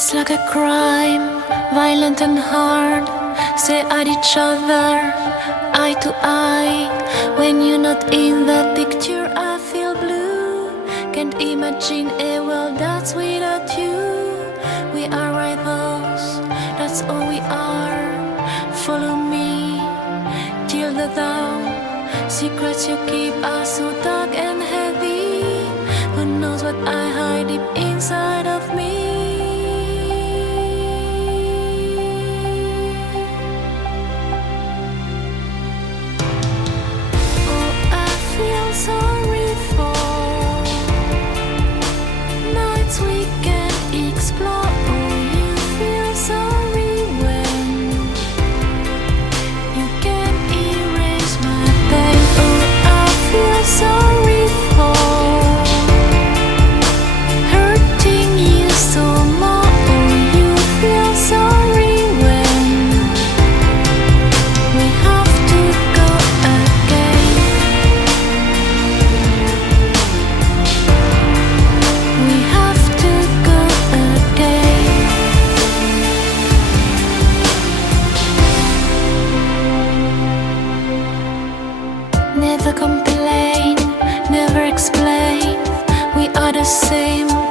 It's like a crime, violent and hard. Stare at each other, eye to eye. When you're not in that picture, I feel blue. Can't imagine a world that's without you. We are rivals, that's all we are. Follow me till the dawn. Secrets you keep are so dark and heavy. Who knows what I hide deep inside of me? Sorry for nights we can't explore. Oh, you feel sorry when you can't erase my pain. Oh, I feel sorry for hurting you so much. Oh, you feel sorry when we have to go again. Never complain, never explain. We are the same.